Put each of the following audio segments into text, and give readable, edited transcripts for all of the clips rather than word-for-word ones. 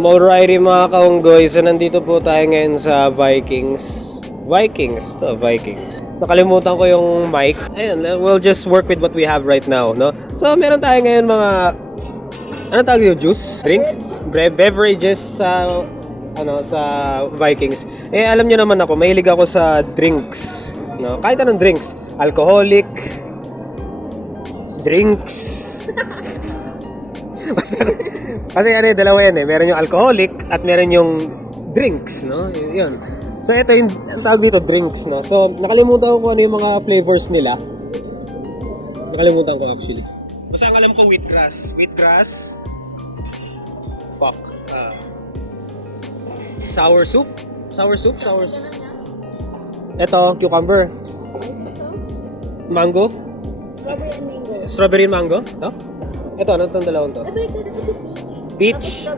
Alrighty mga kaunggoy, so nandito po tayo ngayon sa Vikings. Vikings. Nakalimutan ko yung mic. Ayun, we'll just work with what we have right now, no? So meron tayo ngayon mga, ano tawag yung juice? Drinks? Beverages sa, sa Vikings. Eh alam niyo naman ako, mahilig ako sa drinks, no? Kahit anong drinks. Alcoholic, drinks. Kasi dalawa yan eh. Meron yung alcoholic at meron yung drinks, no? Yun. So ito yung tawag dito, drinks, no? So nakalimutan ko kung ano yung mga flavors nila. Nakalimutan ko actually. Basta ang alam ko wheatgrass. Fuck. Sour soup. Ito, cucumber. Mango. Strawberry and mango. No? Ito, ano itong dalawang to? Peach.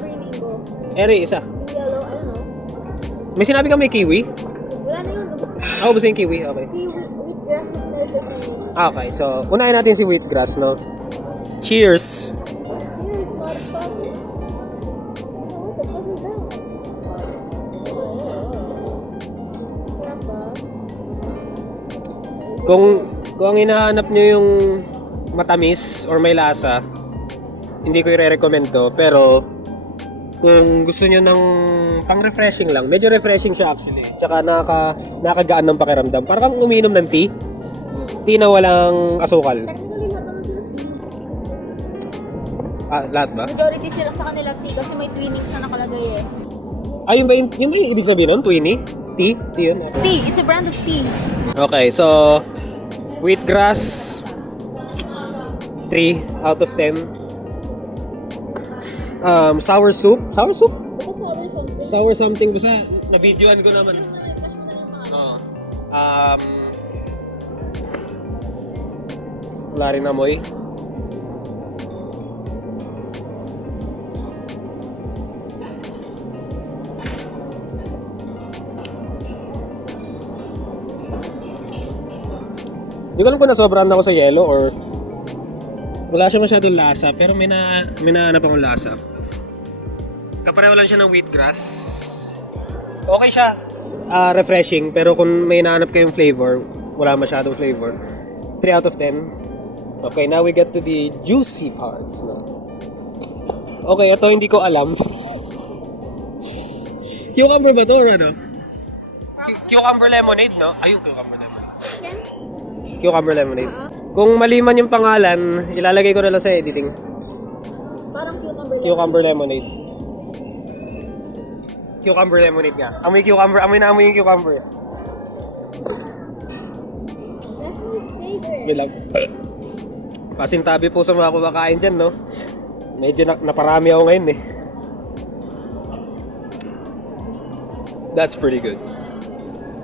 Eri, isa. Yellow, I don't know. May sinabi ka may kiwi? Wala na yun. Ako basta yung kiwi, okay. See, wheatgrass is measured. Okay, so unahin natin si wheatgrass, no? Cheers! Cheers, motherfucker. What the fuck is that? Sarap ba? Kung ang hinahanap nyo yung matamis or may lasa, hindi ko i-recommend to, pero kung gusto nyo ng pang-refreshing lang, medyo refreshing siya actually. Tsaka nakagaan ng pakiramdam. Parang kang uminom ng tea. Tea na walang asukal. Technically, lahat naman sila tea. Lahat ba? Majority sila sa kanila tea kasi may twinings na nakalagay eh. Yun ba yung ibig sabihin nun? Twinnie? Tea? Tea yun? Tea, it's a brand of tea. Okay, so wheatgrass 3 out of 10. Sour soup? Basta sour something. Sour something. Basta na-videoan ko naman. Oo. Wala rin amoy. Hindi ko alam kung nasobrahan ako sa yellow or wala siya masyadong lasa, pero may nahanap akong lasa. Kapareho lang siya ng wheatgrass. Okay siya. Refreshing, pero kung may nahanap kayong flavor, wala masyadong flavor. 3 out of 10. Okay, now we get to the juicy parts, no? Okay, ito hindi ko alam. Cucumber ba to or ano? Cucumber lemonade, no? Ayun, cucumber lemonade. Cucumber lemonade. Kung mali man yung pangalan, ilalagay ko na lang sa editing. Parang Cucumber lemonade. Cucumber lemonade nga. Amoy cucumber, amoy na amoy yung cucumber. That's my favorite. Yun lang. Pasintabi po sa mga kumakain dyan, no? Medyo naparami ako ngayon, eh. That's pretty good.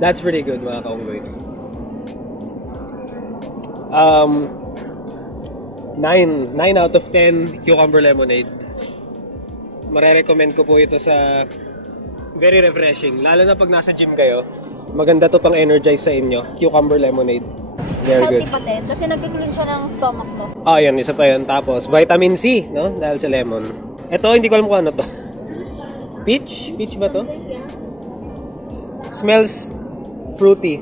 That's pretty good, mga kaunggoy. 9 out of 10 cucumber lemonade. Mare-recommend ko po ito sa very refreshing. Lalo na pag nasa gym kayo. Maganda to pang energize sa inyo. Cucumber lemonade. Very good. Healthy pa din kasi nag-clean siya ng stomach mo. Yun, isa pa yun. Tapos, vitamin C, no? Dahil sa lemon. Ito, hindi ko alam kung ano to. Peach? Peach ba to? Smells fruity.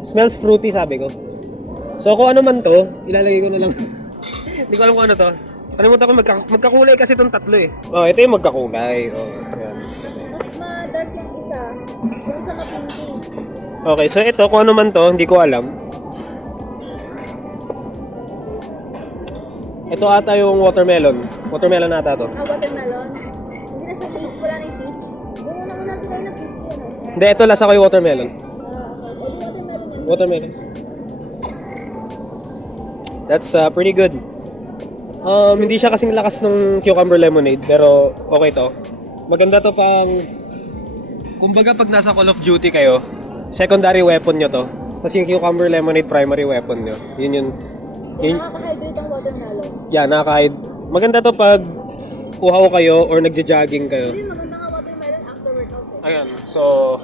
Smells fruity, sabi ko. So, kung ano man to, ilalagay ko na lang. Hindi ko alam kung ano to. Kalimutan ko, magkakulay kasi itong tatlo eh. Ito yung magkakulay. Ayan. Mas ma-dark yung isa. Yung isa ma-pinky. Okay, so ito, kung ano man to, hindi ko alam. Ito ata yung watermelon. Watermelon ata to. Watermelon. Hindi na siya peach. Wala na yung peach. Yung una muna tayo na peach yan eh. Hindi, ito lasa ko yung watermelon. Okay. Watermelon yan. Watermelon. That's pretty good. Hindi siya kasing lakas ng cucumber lemonade, pero okay to. Maganda to pang, kumbaga pag nasa Call of Duty kayo, secondary weapon nyo to. Kasi yung cucumber lemonade primary weapon nyo. Yun. Nakaka-hydrate ang watermelon. Yeah, maganda to pag uhaw kayo or nagja-jogging kayo. Actually, maganda nga watermelon after workout eh. Ayun, so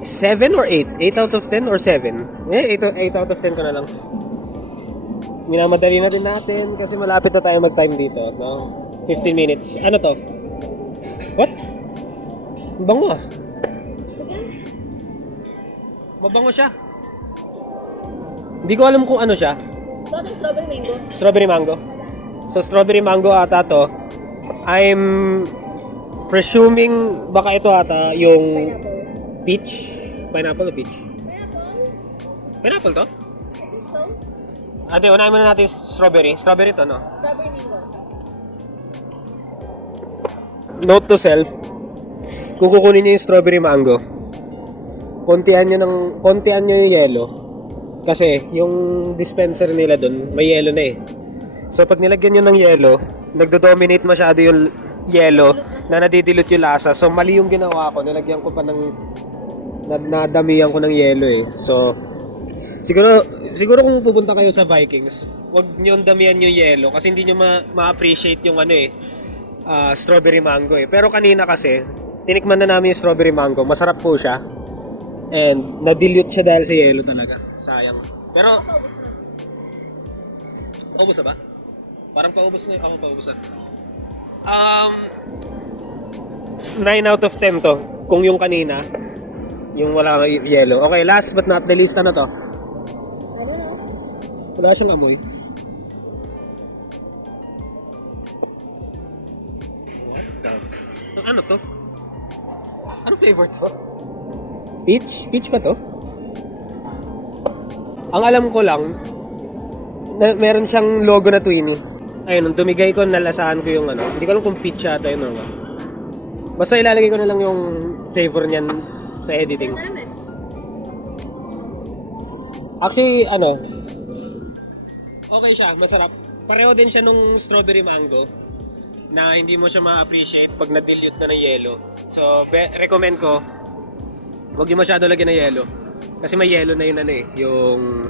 7 or 8? 8 out of 10 or 7? 8 out of 10 ko na lang. Minamadali na din natin kasi malapit na tayo mag-time dito, no? 15 minutes. Ano to? What? Bango ah. Mabango siya. Hindi ko alam kung ano siya. Ito yung strawberry mango. Strawberry mango. So strawberry mango ata to. I'm presuming baka ito ata yung peach. Pineapple o peach? Pineapple to? So, Ate, unahin muna natin strawberry. Strawberry to, no? strawberry mango. Note to self. Kung kukunin niyo yung strawberry mango, kontihan nyo yung yelo. Kasi yung dispenser nila dun, may yelo na eh. So pag nilagyan nyo ng yelo, nagdo-dominate masyado yung yelo na nadidilute yung lasa. So mali yung ginawa ko, nilagyan ko pa ng nadamihan ko ng yelo eh. So siguro kung pupunta kayo sa Vikings, wag nyo damihan yung yelo kasi hindi nyo ma-appreciate yung ano eh, strawberry mango eh. Pero kanina kasi, tinikman na namin yung strawberry mango, masarap po siya. And na-dilute siya dahil sa yelo talaga. Sayang. Pero paubos na ba? Parang paubos na yung paubusan. 9 out of 10 to. Kung yung kanina, yung wala kang yelo. Okay, last but not the least, ano to? I don't know. Wala siyang amoy. What the ano to? Ano flavor to? Peach? Peach ba to? Ang alam ko lang, meron siyang logo na Twinnie. Ayun, nung tumigay ko, nalasahan ko yung ano. Hindi ko alam kung peach yata yun or what. Basta ilalagay ko na lang yung flavor niyan sa editing. Alam eh. Actually, ano, okay siya, masarap. Pareho din siya nung strawberry mango na hindi mo siya ma-appreciate pag na-dilute na ng yelo. So, recommend ko, huwag yung masyado lagyan ng yelo. Kasi may yelo na yun ano eh, yung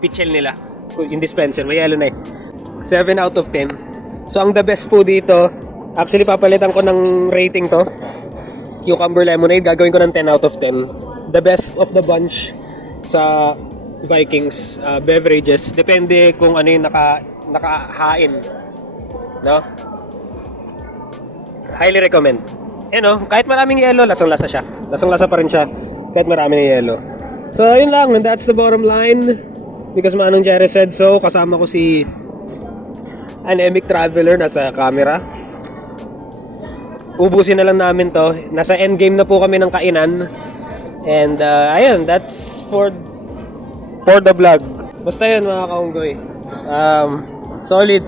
pitchel nila. Yung dispenser, may yelo na eh. 7 out of 10. So, ang the best po dito, actually papalitan ko ng rating to. Cucumber lemonade, gagawin ko ng 10 out of 10. The best of the bunch sa Vikings beverages. Depende kung ano yung nakahain. No? Highly recommend. Kahit maraming yelo, lasang-lasa siya. Lasang-lasa pa rin siya kahit maraming yelo. So, yun lang. And that's the bottom line. Because Manong Jerry said so. Kasama ko si Anemic Traveler nasa camera. Ubusin na lang namin to. Nasa endgame na po kami ng kainan. And ayun, that's for the vlog. Basta yun mga kaunggoy. Solid.